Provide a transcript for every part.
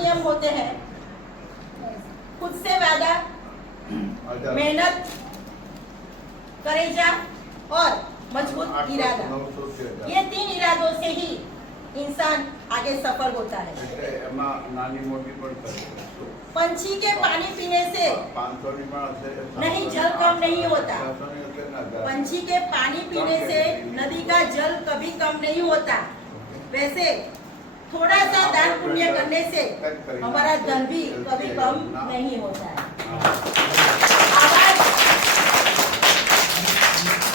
नियम होते हैं, खुद से वादा, मेहनत, करेजा और मजबूत इरादा, ये 3 इरादों से ही इंसान आगे सफल होता है। पंछी के पानी पीने से नहीं जल कम नहीं होता, पंछी के पानी पीने से नदी का जल कभी कम नहीं होता। वैसे थोड़ा सा दान पुण्य करने से हमारा धन भी कभी कम नहीं होता है।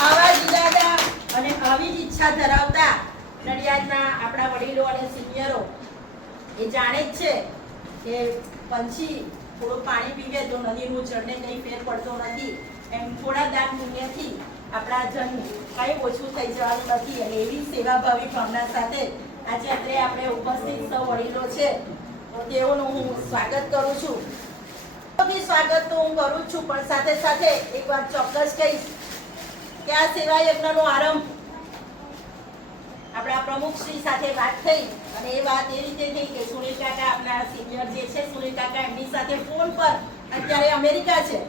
आवा इरादा અને આવી જ ઈચ્છા ધરાવતા નડિયાદના આપણા વડીલો અને સિનિયરો એ જાણે જ છે કે પંછી થોડું પાણી પીવે તો નદીનું જળને કંઈ ફેર પડતો નથી, એમ થોડા દાન પુણ્યથી આપણા જન કંઈ ઓછું થઈ જવાનું નથી। અને એવી સેવાભાવી ભાવના સાથે આજે અત્રે આપણે ઉપસ્થિત સૌ વડીલો છે તો તેઓનું હું સ્વાગત કરું છું। સ્વાગત તો હું કરું જ છું, પણ સાથે સાથે એક વાત ચોક્કસ કહીશ કે આ સેવા યજ્ઞનો આરંભ આપણા પ્રમુખ શ્રી સાથે વાત થઈ અને એ વાત એ રીતે થઈ કે સુનિલ કાકા આપણા સિનિયર જે છે સુનિલ કાકા એમની સાથે ફોન પર અત્યારે અમેરિકા છે,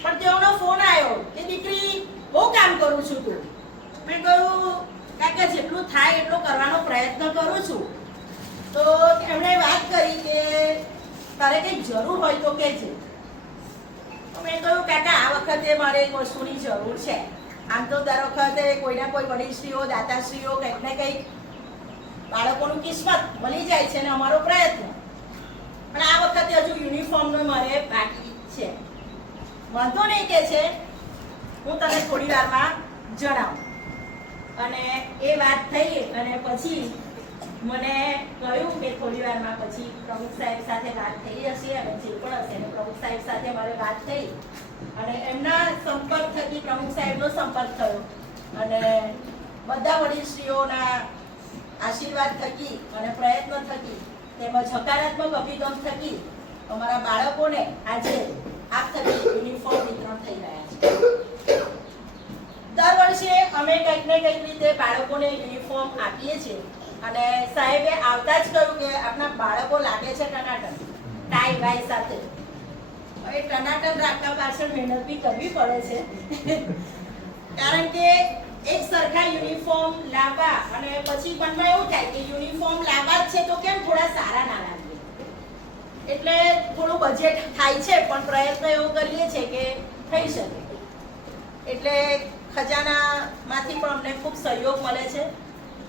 પણ તેઓનો ફોન આવ્યો કે દીકરી બહુ કામ કરું છું તું। મેં કહ્યું કાકા જેટલું થાય એટલો કરવાનો પ્રયત્ન કરું છું। તો એમણે વાત કરી કે તારે કંઈક જરૂર હોય તો કહેજે। મેં કહ્યું કાકા આ વખતે મારે એક વસ્તુની જરૂર છે। આમ તો દર વખતે કોઈના કોઈ વડીલશ્રીઓ દાતાશ્રીઓ કંઈક ને કંઈક બાળકોનું કિસ્મત મળી જાય છે અને અમારો પ્રયત્ન, પણ આ વખતે હજુ યુનિફોર્મનો મારે બાકી છે। વાંધો નહીં કે છે, હું તને થોડી વારમાં જણાવું। અને એ વાત થઈ અને પછી મને કહ્યું કે થોડી વારમાં પછી પ્રમુખ સાહેબ સાથે વાત થઈ હશે અને જે પણ હશે અને પ્રમુખ સાહેબ સાથે મારે વાત થઈ અને એમના સંપર્ક થકી પ્રમુખ સાહેબનો સંપર્ક થયો અને બધા વડીલશ્રીઓના આશીર્વાદ થકી અને પ્રયત્ન થકી તેમજ હકારાત્મક અભિગમ થકી અમારા બાળકોને આજે આપ થકી યુનિફોર્મ વિતરણ થઈ રહ્યા છે। દર વર્ષે અમે કંઈક ને કંઈક રીતે બાળકોને યુનિફોર્મ આપીએ છીએ અને સાહેબે આવતા જ કહ્યું કે આપણા બાળકો લાગે છે ટનાટન ટાઈ વાઈ સાથે। એ ટનાટન રાખવા પાછળ મહેનત બી કરવી પડે છે, કારણ કે એક સરખા યુનિફોર્મ લાવવા અને પછી મનમાં એવું થાય કે યુનિફોર્મ લાવવા જ છે તો કેમ થોડા સારા ના લાવીએ, એટલે થોડું બજેટ થાય છે, પણ પ્રયત્ન એવો કરીએ છીએ કે થઈ શકે। એટલે ખજાનામાંથી પણ અમને ખૂબ સહયોગ મળે છે।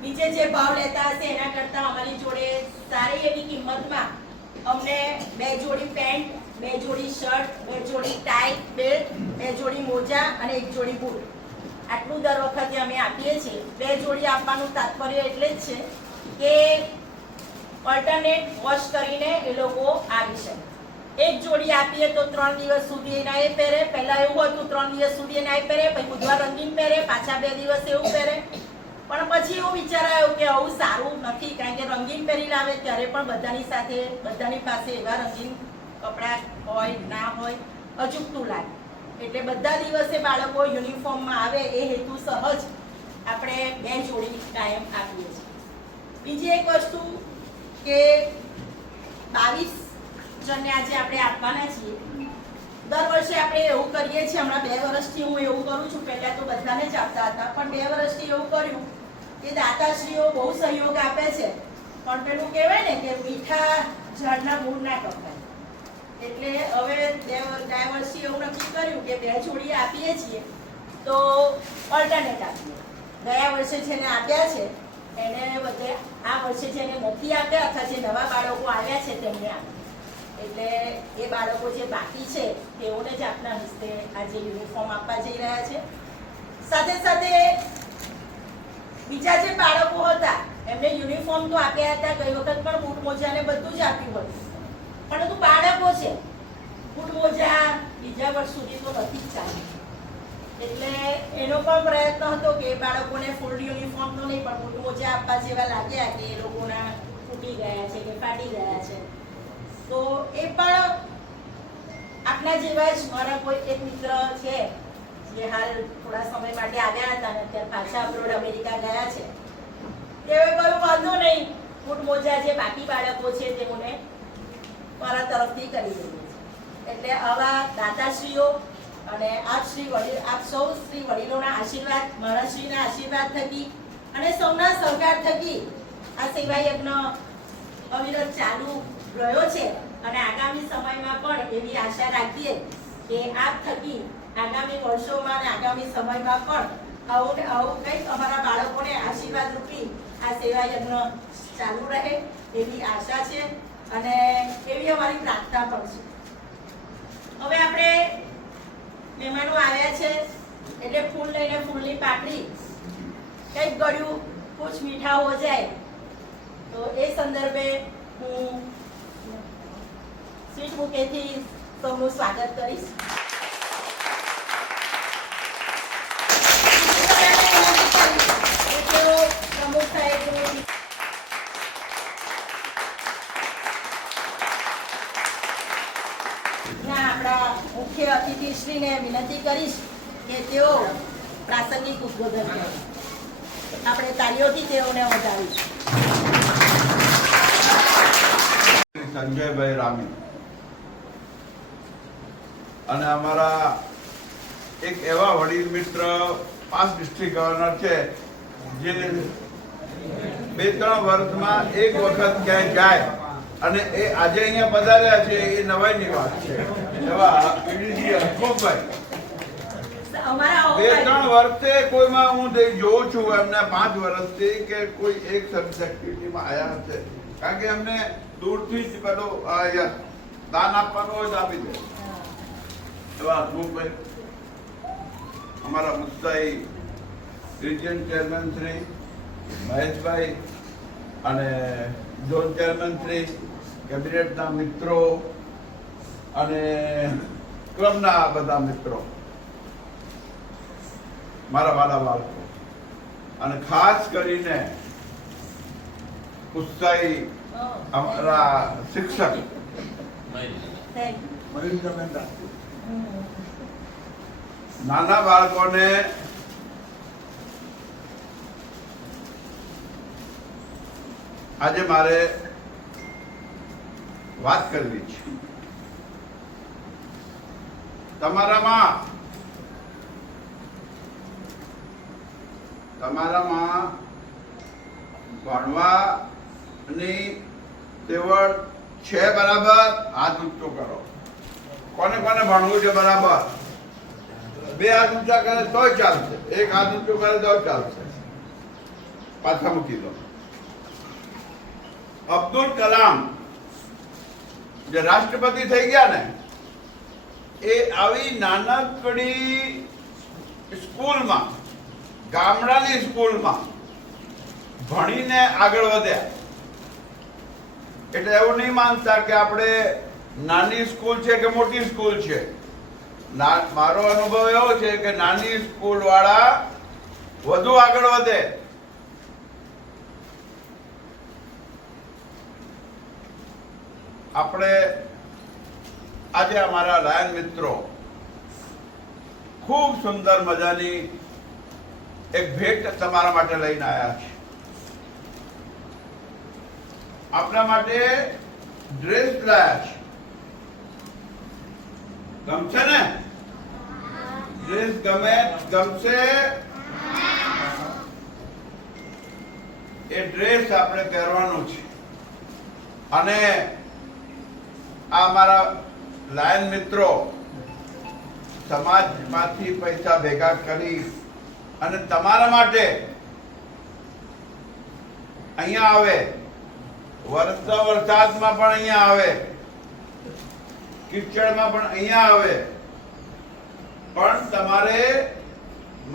બીજે જે ભાવ લેતા હશે એના કરતાં અમારી જોડે સારી એવી કિંમતમાં અમને 2 જોડી પેન્ટ, 2 જોડી શર્ટ, 2 જોડી ટાઈ બેલ્ટ, 2 જોડી મોજા અને 1 જોડી બૂટ આટલું દર વખતે અમે આપીએ છીએ। 2 જોડી આપવાનું તાત્પર્ય એટલે જ છે કે ઓલ્ટરનેટ વોશ કરીને એ લોકો આવી શકે। 1 જોડી આપીએ તો 3 દિવસ સુધી એના એ પહેરે, પહેલા એવું હતું 3 દિવસ સુધી એના એ પહેરે, પછી બુધવાર રંગીન પહેરે, પાછા 2 દિવસ એવું પહેરે, પણ પછી એવું વિચાર આવ્યો કે આવું સારું નથી, કારણ કે રંગીન પહેરી લાવે ત્યારે પણ બધાની સાથે બધાની પાસે એવા રંગીન કપડાં હોય ના હોય અચૂકતું લાગે, એટલે બધા દિવસે બાળકો યુનિફોર્મમાં આવે એ હેતુ સહજ આપણે 2 જોડી કાયમ આપીએ છીએ। બીજી એક વસ્તુ કે 22 જણને આજે આપણે આપવાના છીએ। દર વર્ષે આપણે એવું કરીએ છીએ, હમણાં 2 વર્ષથી હું એવું કરું છું, પહેલા તો બધાને જ આપતા હતા, પણ 2 વર્ષથી એવું કર્યું કે દાતાશ્રીઓ બહુ સહયોગ આપે છે, પણ પેલું કહેવાય ને કે મીઠા ઝાડના મૂળ ના કપાય, એટલે હવે 2 વર્ષથી એવું નક્કી કર્યું કે 2 જોડી આપીએ છીએ તો ઓલ્ટરનેટ આપીએ। ગયા વર્ષે જેને આપ્યા છે એને બધે આ વર્ષે જેને નથી આપ્યા અથવા જે નવા બાળકો આવ્યા છે તેમને આપ્યા, એટલે એ બાળકો જે બાકી છે તેઓને જ આપના હસ્તે આજે યુનિફોર્મ આપવા જઈ રહ્યા છે। સાથે સાથે બીજા જે બાળકો હતા એમને યુનિફોર્મ તો આપ્યા હતા, ગઈ વખત પણ બૂટ મોજા ને બધું જ આપ્યું હતું, પરંતુ બાળકો છે બૂટ મોજા બીજા વર્ષ સુધી તો નથી જ ચાલ્યું, એટલે એનો પણ પ્રયત્ન હતો કે બાળકોને ફૂલ યુનિફોર્મ તો નહીં પણ બૂટ મોજા આપવા જેવા લાગ્યા કે એ લોકોના તૂટી ગયા છે કે ફાટી ગયા છે, તો એ પણ આપના જેવા જ મારા કોઈ એક મિત્ર છે જે હાલ થોડા સમય માટે આવ્યા હતા અને અત્યારે પાછા અબ્રોડ અમેરિકા ગયા છે, તેઓએ કહ્યું વાંધો નહીં બૂટ મોજા જે બાકી બાળકો છે તેઓને મારા તરફથી કરી રહ્યું છે. એટલે આવા દાતાશ્રીઓ અને આપ સૌ શ્રી વડીલોના આશીર્વાદ, મહારાજશ્રીના આશીર્વાદ થકી અને સૌના સહકાર થકી આ સેવા યજ્ઞ અવિરત ચાલુ રહ્યો છે. અને આગામી સમયમાં પણ એવી આશા રાખીએ કે આપ થકી આગામી વર્ષોમાં અને આગામી સમયમાં પણ આવું કંઈક અમારા બાળકોને આશીર્વાદ રૂપી આ સેવા યજ્ઞ ચાલુ રહે એવી આશા છે અને એવી અમારી પ્રાર્થના પણ છે. હવે આપણે મહેમાનો આવ્યા છે એટલે ફૂલ લઈને ફૂલની પાકડી કંઈક ગળ્યું કુછ મીઠા હો જાય તો એ સંદર્ભે હું સ્વીટ બુકેથી સૌનું સ્વાગત કરીશ. પ્રમુખ સાહેબનું આપણા મુખ્ય અતિથિશ્રીને વિનંતી કરીશ કે તેઓ પ્રાસંગિક ઉદ્બોધન કરે. આપણે તાળીઓથી તેઓને વધાવીશું. સંજયભાઈ રામી અને અમારા એક એવા વડીલ મિત્ર 5 ડિસ્ટ્રિક્ટ ગવર્નર છે જે 2-3 વર્ષમાં એક વખત ક્યાંય જાય અને એ આજે અહીંયા પધાર્યા છે એ નવાઈની વાત છે. એવા પીડીજી હરખોભાઈ 2-3 વર્ષે કોઈમાં હું જોઉં છું એમને 5 વર્ષથી કે કોઈ એક સર્વિસ એક્ટિવિટીમાં આવ્યા હશે, કારણ કે એમને દૂરથી જ પેલો દાન આપવાનું હોય તો આપી દે. એવા હરખોભાઈ અમારા મુદ્દાઈ રિજિયન ચેરમેન શ્રી મહેશભાઈ અને ઝોન ચેરમેન શ્રી, કેબિનેટના મિત્રો અને ક્લબના બધા મિત્રો, મારા વાલા બાળકો અને ખાસ કરીને ઉત્સાહી અમારા શિક્ષક નાના બાળકોને આજે મારે વાત કરવી છે. તમારામાં ભણવાની તેવડ છે બરાબર? હાથ ઊંચો કરો. કોને કોને ભણવું છે બરાબર? 2 હાથ ઊંચા કરે તોય ચાલશે, 1 હાથ ઊંચો કરે તો ચાલશે. પાછા મૂકી દો. અબ્દુલ કલામ જે રાષ્ટ્રપતિ થઈ ગયા ને, એ આવી નાનકડી સ્કૂલમાં, ગામડાની સ્કૂલમાં ભણીને આગળ વધ્યા. એટલે એવું નહીં માનતા કે આપણે નાની સ્કૂલ છે કે મોટી સ્કૂલ છે. મારો અનુભવ એવો છે કે નાની સ્કૂલ વાળા વધુ આગળ વધે. આપણે આજે અમારા લાયન મિત્રો ખૂબ સુંદર મજાની એક ભેટ તમારા માટે લઈને આવ્યા છે. આપણા માટે ડ્રેસ લાયા છે. ગમશે ને? ડ્રેસ ગમશે? એ ડ્રેસ આપણે પહેરવાનું છે. અને આ મારા લાયન મિત્રો સમાજમાંથી પૈસા ભેગા કરી અને તમારા માટે અહીંયા આવે, વરસાદમાં પણ અહીંયા આવે, કિચડમાં પણ અહીંયા આવે, પણ તમારે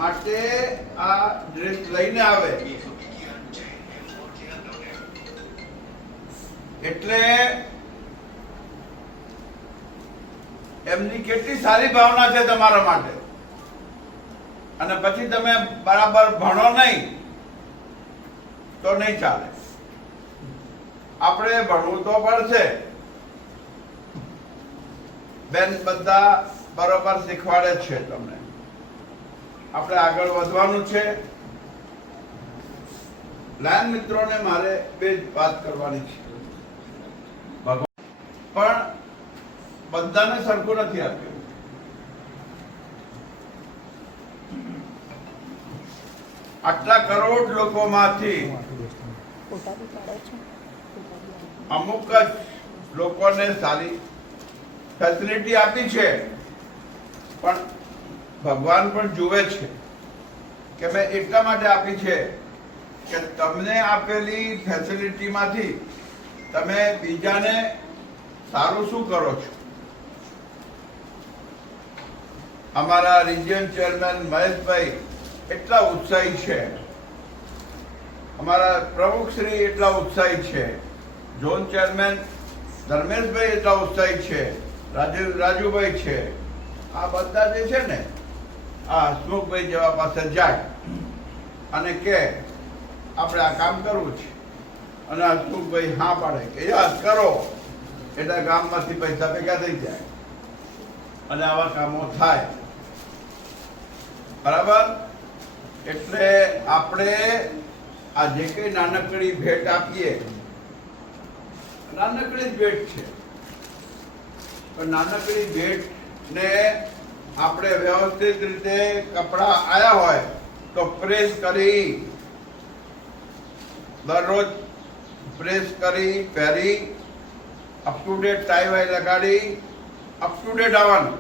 માટે આ ડ્રેસ લઈને આવે. એટલે એમની કેટલી સારી ભાવના છે તમારા માટે. અને પછી તમે બરાબર ભણો નહીં તો નહીં ચાલે. આપણે ભણવું તો પડશે. બેન બધા બરોબર શીખવાડે છે તમને. આપણે આગળ વધવાનું છે. લાયન મિત્રોને મારે બે જ વાત કરવાની છે. પણ બધાને સરખું નથી આપ્યું. આટલા કરોડ લોકોમાંથી અમુક જ લોકોને સારી ફેસિલિટી આપી છે, પણ ભગવાન પણ જુએ છે કે મેં એટલા માટે આપી છે કે તમને આપેલી ફેસિલિટીમાંથી તમે બીજાને સારું શું કરો છો. અમારા રિજિયન ચેરમેન મહેશભાઈ એટલા ઉત્સાહી છે, અમારા પ્રમુખ શ્રી એટલા ઉત્સાહી છે, ઝોન ચેરમેન ધર્મેશભાઈ એટલા ઉત્સાહી છે, રાજુભાઈ છે. આ બધા જે છે ને, આ હસમુખભાઈ જેવા પાસે જાય અને કે આપણે આ કામ કરવું છે, અને હસમુખભાઈ હા પાડે કે યસ કરો, એટલે ગામમાંથી પૈસા ભેગા થઈ જાય અને આવા કામો થાય. બરાબર? એટલે આપણે આ જે કઈ નાનકડી ભેટ આપીએ, નાનકડી જ ભેટ છે, પણ નાનકડી ભેટ ને આપણે વ્યવસ્થિત રીતે કપડા આયા હોય તો પ્રેસ કરી, દરરોજ પ્રેસ કરી, પહેરી, અપ ટુ ડેટ ટાઈ વાઈ લગાડી, અપ ટુ ડેટ આવવાનું,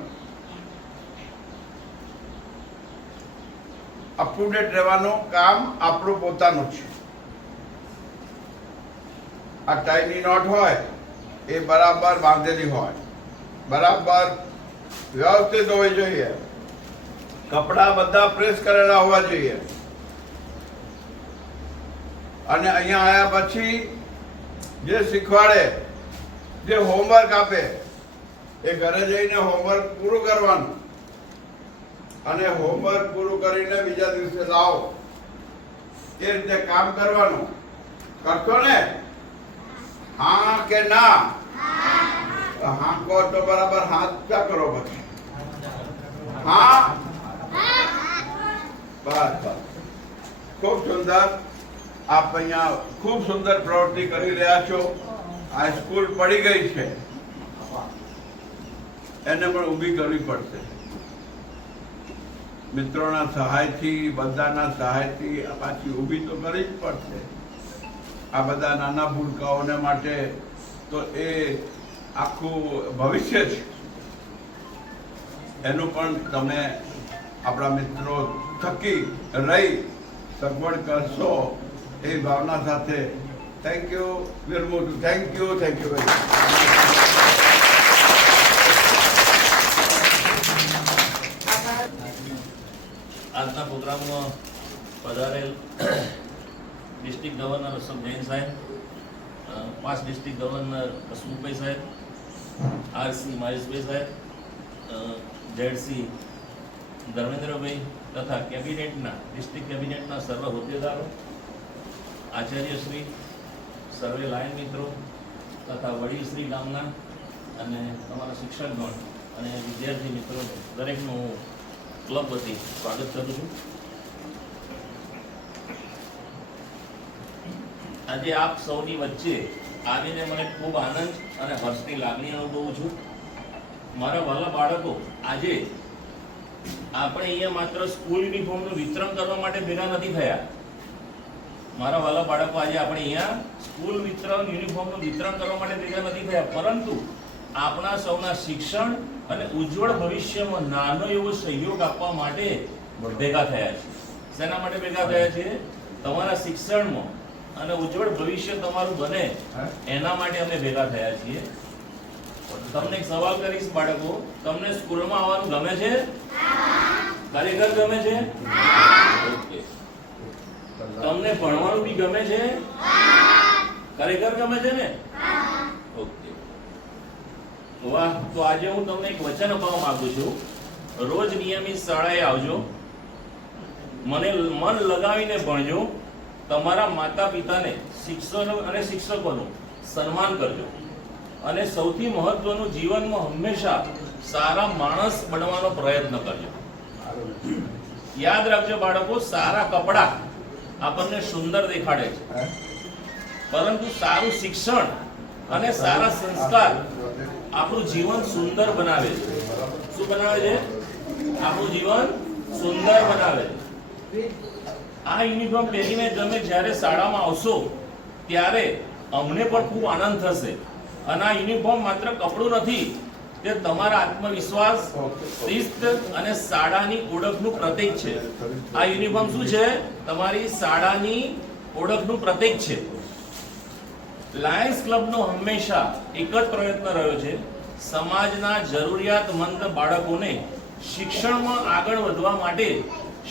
અપ ટુ ડેટ રહેવાનું કામ આપણું પોતાનું છે. આ ટાઈની નોટ હોય એ બરાબર બાંધેલી હોય, બરાબર વ્યવસ્થિત હોવી જોઈએ, કપડા બધા પ્રેસ કરેલા હોવા જોઈએ. અને અહીંયા આવ્યા પછી જે શીખવાડે, જે હોમવર્ક આપે, એ ઘરે જઈને હોમવર્ક પૂરું કરવાનું, અને હોમવર્ક પૂરું કરીને બીજા દિવસે લાવો, એ રીતે કામ કરવાનું. કરશો ને? હા કે ના? હા કહો તો બરાબર હાથ ક્યાં કરો પછી? હા, બસ બસ. ખૂબ સુંદર. આપ અહીંયા ખૂબ સુંદર પ્રવૃત્તિ કરી રહ્યા છો. આ સ્કૂલ પડી ગઈ છે, એને પણ ઊભી કરવી પડશે. મિત્રોના સહાયથી, બધાના સહાયથી પાછી ઊભી તો કરવી જ પડશે. આ બધા નાના ભૂલકાઓને માટે તો એ આખું ભવિષ્ય છે, એનું પણ તમે આપણા મિત્રો થકી રહી સગવડ કરશો એ ભાવના સાથે. થેન્ક યુ વિરમુ. Thank you very much. આજના પ્રોગ્રામમાં પધારેલ ડિસ્ટ્રિક્ટ ગવર્નર અશોક જૈન સાહેબ, પાસ ડિસ્ટ્રિક્ટ ગવર્નર હસમુખભાઈ સાહેબ, આરસી મહેશભાઈ સાહેબ, જેડસી ધર્મેન્દ્રભાઈ તથા કેબિનેટના ડિસ્ટ્રિક્ટ કેબિનેટના સર્વ હોદ્દેદારો, આચાર્યશ્રી, સર્વે લાયન મિત્રો તથા વડીલશ્રી ગામના અને તમારા શિક્ષકગણ અને વિદ્યાર્થી મિત્રોને દરેકનું હું ક્લબ વતી સ્વાગત કરું છું. આજે આપ સૌની વચ્ચે આવીને મને ખૂબ આનંદ અને હર્ષની લાગણી અનુભવું છું. મારા વહાલા બાળકો, આજે આપણે અહીંયા માત્ર સ્કૂલ યુનિફોર્મનું વિતરણ કરવા માટે ભેગા નથી થયા. મારા વહાલા બાળકો, આજે આપણે અહીંયા સ્કૂલ યુનિફોર્મનું વિતરણ કરવા માટે ભેગા નથી થયા, પરંતુ આપણા સૌના શિક્ષણ અને ઉજ્જવળ ભવિષ્યમાં નાનો એવો સહયોગ આપવા માટે ભેગા થયા છે. શેના માટે ભેગા થયા છે? તમારા શિક્ષણમાં અને ઉજ્જવળ ભવિષ્ય તમારું બને એના માટે અમે ભેગા થયા છીએ. તમને એક સવાલ કરીશ બાળકો, તમને સ્કૂલમાં આવવાનું ગમે છે? ખરેખર ગમે છે? ઓકે. તમને ભણવાનું બી ગમે છે? ખરેખર ગમે છે ને? ઓકે, વાહ. તો આજે હું તમને એક વચન આપવા માંગુ છું. રોજ નિયમિત શાળાએ આવજો, મન લગાવીને ભણજો, તમારા માતા પિતાને, શિક્ષકો અને શિક્ષકોનું સન્માન કરજો, અને સૌથી મહત્વનું, જીવનમાં હંમેશા સારા માણસ બનવાનો પ્રયત્ન કરજો. યાદ રાખજો બાળકો, સારા કપડા આપણને સુંદર દેખાડે છે, પરંતુ સારું શિક્ષણ અને સારા સંસ્કાર આપણું જીવન સુંદર બનાવે છે. શું બનાવે છે? આપણું જીવન સુંદર બનાવે છે. આ યુનિફોર્મ પહેરીને તમે જ્યારે શાળામાં આવશો ત્યારે અમને પણ ખૂબ આનંદ થશે. અને આ યુનિફોર્મ માત્ર કપડું નથી, તે તમારા આત્મવિશ્વાસ, શિસ્ત અને શાળાની ઓળખનું પ્રતીક છે. આ યુનિફોર્મ શું છે? તમારી શાળાની ઓળખનું પ્રતીક છે. લાયન્સ ક્લબનો હંમેશા એક જ પ્રયત્ન રહ્યો છે, સમાજના જરૂરિયાતમંદ બાળકોને શિક્ષણમાં આગળ વધવા માટે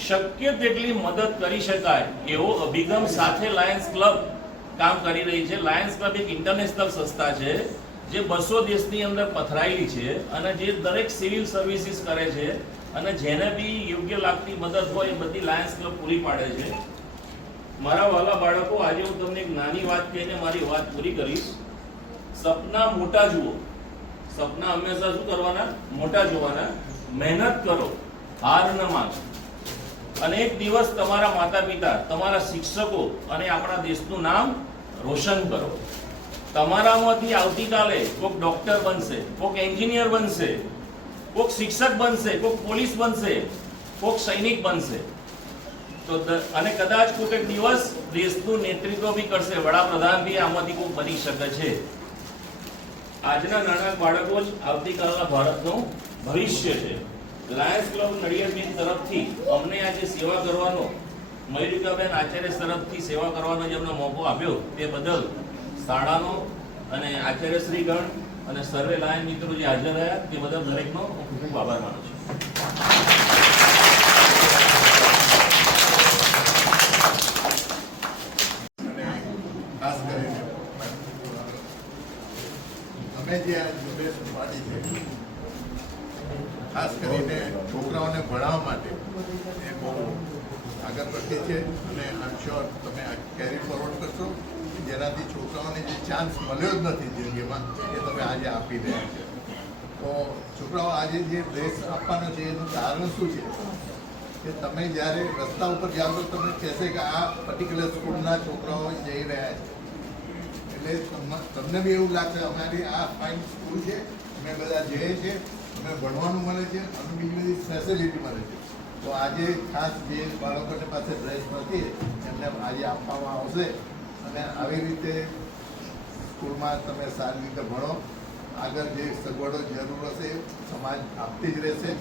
શક્ય તેટલી મદદ કરી શકાય એવો અભિગમ સાથે લાયન્સ ક્લબ કામ કરી રહી છે. લાયન્સ ક્લબ એક ઇન્ટરનેશનલ સંસ્થા છે જે 200 દેશની અંદર પથરાયેલી છે અને જે દરેક સિવિલ સર્વિસીસ કરે છે અને જેને બી યોગ્ય લાગતી મદદ હોય એ બધી લાયન્સ ક્લબ પૂરી પાડે છે. મારા વાલા બાળકો, આજે હું તમને એક નાની વાત કહીને મારી વાત પૂરી કરીશ. સપના મોટા જુઓ. સપના હંમેશા શું કરવાના? મોટા જોવાના. મહેનત કરો, હાર ન માનો. અને એક દિવસ તમારા માતા પિતા, તમારા શિક્ષકો અને આપણા દેશનું નામ રોશન કરો. તમારામાંથી આવતીકાલે કોઈક ડોક્ટર બનશે, કોઈક એન્જિનિયર બનશે, કોઈક શિક્ષક બનશે, કોઈક પોલીસ બનશે, કોઈક સૈનિક બનશે. તો અને કદાચ કોઈક એક દિવસ દેશનું નેતૃત્વ બી કરશે, વડાપ્રધાન બી આમાંથી કોઈ બની શકે છે. આજના નાના બાળકો જ આવતીકાલના ભારતનું ભવિષ્ય છે. લાયન્સ ક્લબ નડિયાદ તરફથી અમને આજે સેવા કરવાનો, મયુરિકાબેન આચાર્ય તરફથી સેવા કરવાનો જે અમને મોકો આપ્યો તે બદલ શાળાનો અને આચાર્યશ્રીગણ અને સર્વે લાયન મિત્રો જે હાજર રહ્યા તે બદલ દરેકનો ખૂબ ખૂબ આભાર માનું છું. ખાસ કરીને અમે જે આ ઝુંબેશ પાડી છે, ખાસ કરીને છોકરાઓને ભણાવવા માટે એ બહુ આગળ વધતી છે અને આઈ એમ શ્યોર તમે આ કેરી ફોરવર્ડ કરશો, જેનાથી છોકરાઓને જે ચાન્સ મળ્યો જ નથી જિંદગીમાં એ તમે આજે આપી રહ્યા છે. તો છોકરાઓ આજે જે ડ્રેસ આપવાનો છે એનું કારણ શું છે કે તમે જ્યારે રસ્તા ઉપર જાઓ તો તમે કહેશે કે આ પર્ટિક્યુલર સ્કૂલના છોકરાઓ જઈ રહ્યા છે, એટલે તમને બી એવું લાગશે અમારી આ ફાઇન સ્કૂલ છે, અમે બધા જઈએ છીએ, અમે ભણવાનું મળે છે અને બીજી બધી ફેસિલિટી મળે છે. તો આજે ખાસ જે બાળકોને પાસે ડ્રેસ નથી એમને આજે આપવામાં આવશે અને આવી રીતે સ્કૂલમાં તમે સારી રીતે ભણો. આગળ જે સગવડો જરૂર હશે સમાજ આપતી જ રહેશે,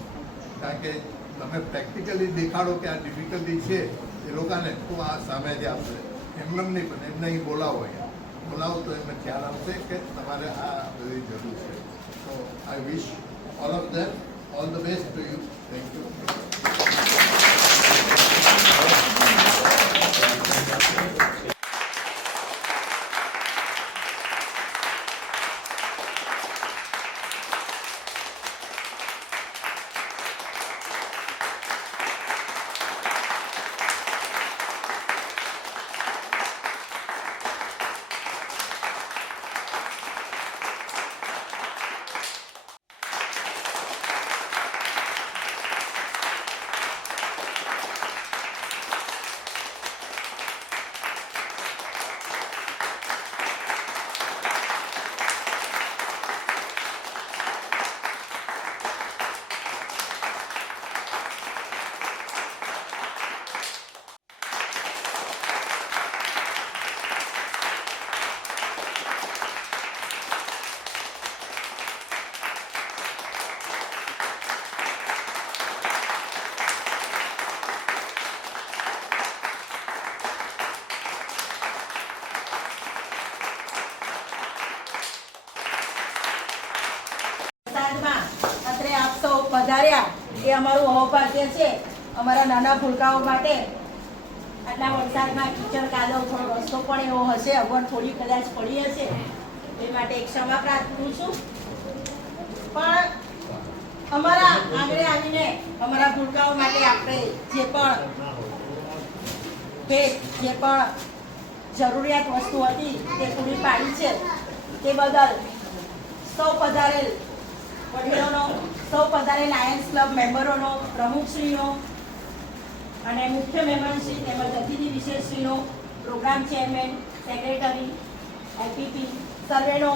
કારણ કે તમે પ્રેક્ટિકલી દેખાડો કે આ ડિફિકલ્ટી છે એ લોકોને, તો આ સામે જ આપશે. એમને નહીં, પણ એમને અહીં બોલાવો, તો એમને ખ્યાલ આવશે કે તમારે આ બધી જરૂર છે. તો આઈ વિશ all of them all the best to you. Thank you. અત્રે આપ સૌ પધાર્યા એ અમારું સૌભાગ્ય છે. અમારા નાના ભૂલકાઓ માટે આટલા વરસાદમાં કીચડ કાદવ થોડો રસ્તો પણ એવો હશે, અગવડ થોડી કદાચ પડી હશે, એ માટે એક ક્ષમા પ્રાર્થનું છું. પણ અમારા આંગણે આવીને અમારા ભૂલકાઓ માટે આપણે જે પણ ભેટ, જે પણ જરૂરિયાત વસ્તુ હતી તે પૂરી પાડી છે, તે બદલ સૌ પધારેલ વડીલોનો, સૌ પધારેલ લાયન્સ ક્લબ મેમ્બરોનો, પ્રમુખશ્રીનો અને મુખ્ય મહેમાનશ્રી તેમજ અતિથિ વિશેષશ્રીનો, પ્રોગ્રામ ચેરમેન, સેક્રેટરી, એલપીપી, સર્વેનો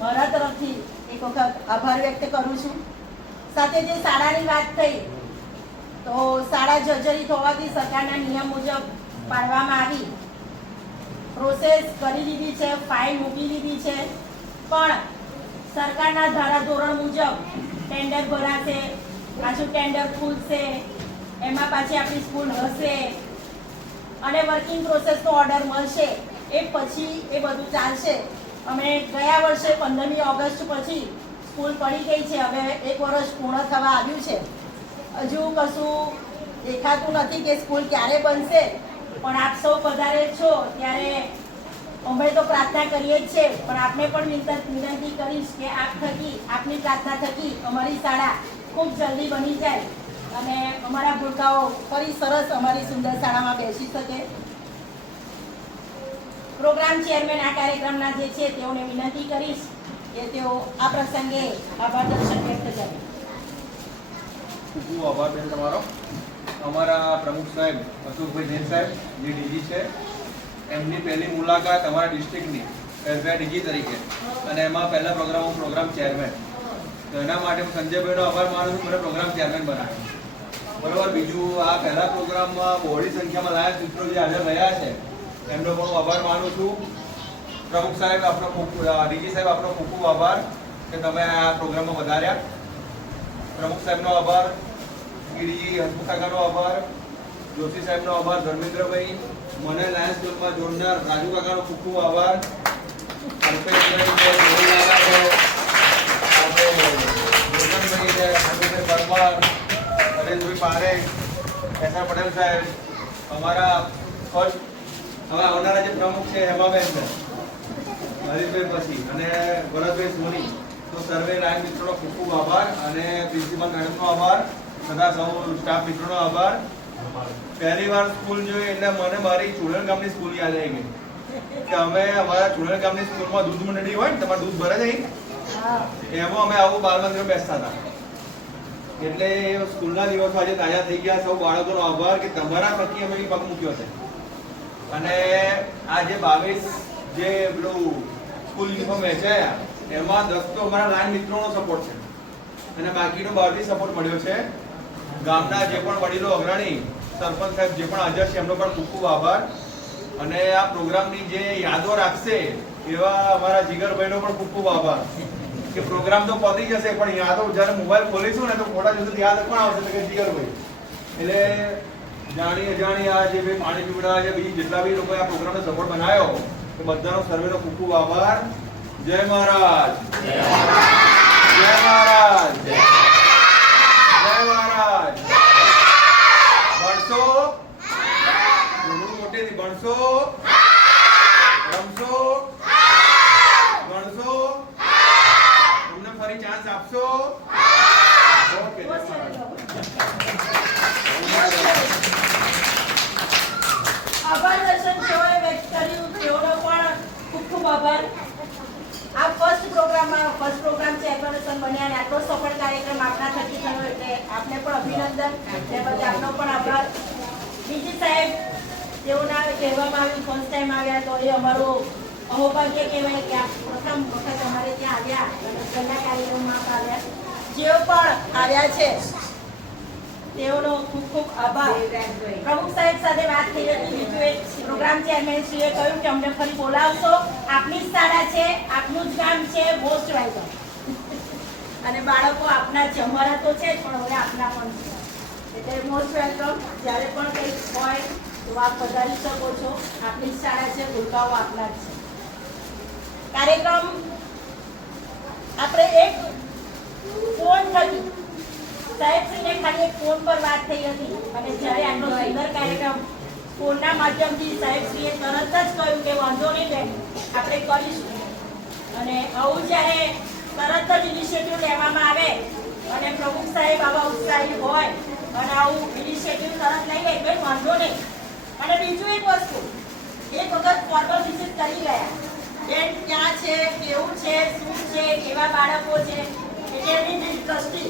મારા તરફથી એક વખત આભાર વ્યક્ત કરું છું. સાથે જે શાળાની વાત થઈ તો શાળા જર્જરિત હોવાથી સરકારના નિયમ મુજબ પાડવામાં આવી, પ્રોસેસ કરી દીધી છે, ફાઇલ મૂકી દીધી છે, પણ સરકારના ધારાધોરણ મુજબ ટેન્ડર ભરાશે, પાછું ટેન્ડર ખુલશે, એમાં પાછી આપણી સ્કૂલ હશે અને વર્કિંગ પ્રોસેસનો ઓર્ડર મળશે, એ પછી એ બધું ચાલશે. અમે ગયા વર્ષે 15મી ઓગસ્ટ પછી સ્કૂલ પડી ગઈ છે, હવે 1 વર્ષ પૂર્ણ થવા આવ્યું છે. હજુ કશું દેખાતું નથી કે સ્કૂલ ક્યારે બનશે, પણ આપ સૌ પધારે છો ત્યારે અમે તો પ્રાર્થના કરીએ જ છે, પણ આપને પણ વિનંતી કરીશ કે આપ થકી, આપની પ્રાર્થના થકી અમારી શાળા ખૂબ જલ્દી બની જાય અને અમારા ભૂલકાઓ ફરી સરસ અમારી સુંદર શાળામાં બેસી શકે. પ્રોગ્રામ ચેરમેન આ કાર્યક્રમના જે છે તેઓને વિનંતી કરીશ કે તેઓ આ પ્રસંગે આભાર દર્શન વ્યક્ત કરે. ખૂબ ખૂબ આભાર બેન તમારો. અમારા પ્રમુખ સાહેબ અશોકભાઈ જૈન સાહેબ જે ડીજી છે, એમની પહેલી મુલાકાત અમારા ડિસ્ટ્રિક્ટની એઝ એ ડીજી તરીકે, અને એમાં પહેલા પ્રોગ્રામ ચેરમેન. તો એના માટે હું સંજયભાઈનો આભાર માનું છું, મને પ્રોગ્રામ ચેરમેન બનાવ્યો. બરાબર. બીજું આ પહેલા પ્રોગ્રામમાં બહોળી સંખ્યામાં લાયક મિત્રો જે હાજર રહ્યા છે એમનો પણ હું આભાર માનું છું. પ્રમુખ સાહેબ આપનો ડીજી સાહેબ આપનો ખૂબ ખૂબ આભાર કે તમે આ પ્રોગ્રામમાં વધાર્યા. પ્રમુખ સાહેબનો આભાર, ગીરી હસમુખાનો આભાર, જોશી સાહેબનો આભાર, ધર્મેન્દ્રભાઈ, મને લાયન્સ ક્લબમાં જોડનાર રાજુ કાકાનો ખૂબ ખૂબ આભાર, અલ્પેશભાઈ છે, ગોરધનભાઈ છે, હરભાઈ પરમાર, નરેશભાઈ પારેખ, એસઆર પટેલ સાહેબ, અમારા ફર્સ્ટ હવે આવનારા જે પ્રમુખ છે હેમાબેન છે, હરીશભાઈ પછી, અને ભરતભાઈ સોની. તો સર્વે લાયન મિત્રોનો ખૂબ ખૂબ આભાર અને પ્રિન્સિપલ મેડમનો આભાર, તથા સૌ સ્ટાફ મિત્રોનો આભાર. પહેલી વાર સ્કૂલ જોઈ એટલે મને મારી ચુડેલ ગામની સ્કૂલ યાદ આવી ગઈ કે અમે અમારા ચુડેલ ગામની સ્કૂલમાં દૂધ મંડળી હોય ને, તમારે દૂધ ભરે છે એમાં અમે આવું બાળ મંદિરમાં બેસતા હતા. એટલે સ્કૂલના દિવસો આજે તાજા થઈ ગયા. સૌ બાળકોનો આભાર કે તમારા થકી અમે પગ મૂક્યો છે. અને આ જે 22 જે પેલું સ્કૂલ યુનિફોર્મ વેચાયા એમાં 10 તો અમારા લાયન મિત્રોનો સપોર્ટ છે અને બાકીનો બહારથી સપોર્ટ મળ્યો છે. ગામના જે પણ વડીલો અગ્રણી સરપંચ સાહેબ જે પણ હાજર છે એમનો પણ ખૂબ ખૂબ આભાર. અને આ પ્રોગ્રામની જે યાદો રાખશે એવા અમારા જીગરભાઈનો પણ ખૂબ ખૂબ આભાર કે પ્રોગ્રામ તો પતી જશે પણ યાદો જ્યારે મોબાઈલ ખોલીશું ને તો થોડા દિવસ યાદ પણ આવશે કે જીગરભાઈ. એટલે જાણી અજાણી આ જે ભાઈ પાણી પીવડા છે, બીજી જેટલા બી લોકોએ આ પ્રોગ્રામનો સપોર્ટ બનાવ્યો તો બધાનો સર્વેનો ખૂબ ખૂબ આભાર. જય મહારાજ, જય મહારાજ, જય મહારાજ. ભણશો, મોટેથી ભણશો, રમશો, ભણશો, તમને ફરી ચાન્સ આપશો. ઓકે, જય મહારાજ. આભાર દર્શન જેઓએ વ્યક્ત કર્યું તેઓનો પણ ખૂબ ખૂબ આભાર. આ ફર્સ્ટ પ્રોગ્રામ ચેરપર્સન બન્યા અને આટલો સફળ કાર્યક્રમ આપના થકી થયો એટલે આપને પણ અભિનંદન. તે બદલ આપનો પણ આભાર. બીજી સાહેબ તેઓના કહેવામાં આવ્યું ફર્સ્ટ ટાઈમ આવ્યા તો એ અમારું અહોભાગ્ય કહેવાય કે આપ પ્રથમ વખત અમારે ત્યાં આવ્યા અને પહેલા કાર્યક્રમમાં આવ્યા. જેઓ પણ આવ્યા છે તેઓનો ખૂબ ખૂબ આભાર. પ્રમુખ સાહેબ સાથે વાત થઈ હતી. બીજું એક પ્રોગ્રામ ચેરમેન શ્રીએ કહ્યું કે અમને ફરી બોલાવશો, આપની જ શાળા છે, આપનું જ ગામ છે, મોસ્ટ વેલકમ. અને બાળકો આપના છે, અમારા તો છે જ પણ હવે આપના પણ છે, એટલે મોસ્ટ વેલકમ. જ્યારે પણ કંઈક હોય તો આપ પધારી શકો છો. આપની જ શાળા છે, ભૂલકાઓ આપના જ છે. કાર્યક્રમ આપણે એક ફોન થકી સાહેબશ્રીને ખાલી એક ફોન પર વાત થઈ હતી અને જ્યારે આટલો સુંદર કાર્યક્રમ ફોનના માધ્યમથી સાહેબશ્રીએ તરત જ કહ્યું કે વાંધો નહીં બેન આપણે કરીશું. અને આવું જ્યારે તરત જ ઇનિશિયેટિવ લેવામાં આવે અને પ્રમુખ સાહેબ આવા ઉત્સાહી હોય અને આવું ઇનિશિયેટિવ તરત લઈ લે બેન વાંધો નહીં. અને બીજું એક વસ્તુ, એક વખત ફોર્મલ વિઝિટ કરી ગયા બેન ક્યાં છે, કેવું છે, શું છે, કેવા બાળકો છે, એટલે એની દિલદ્રષ્ટિ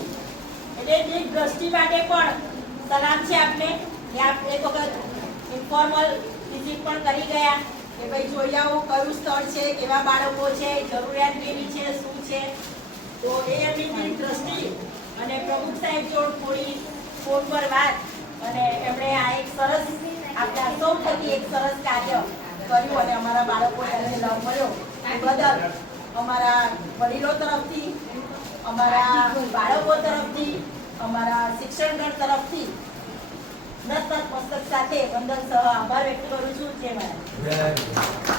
માટે પણ સલામ છે આપને કે આપ એક વખત ઇન્ફોર્મલ વિઝિટ પણ કરી ગયા. કે ભાઈ જોઈ આવો કયું સ્થળ છે, કેવા બાળકો છે, જરૂરિયાત કેવી છે, શું છે. તો એ એમની ટીમ ટ્રસ્ટી અને પ્રમુખ સાહેબ જોડ થોડી ફોન પર વાત અને એમણે આ એક સરસ આપણા સૌ થકી એક સરસ કાર્ય કર્યું અને અમારા બાળકોને આજે લાભ મળ્યો એ બદલ અમારા વડીલો તરફથી, અમારા બાળકો તરફથી, અમારા શિક્ષણગણ તરફથી નતમસ્તક સાથે વંદન સહ આભાર વ્યક્ત કરું છું. જય મહારાજ.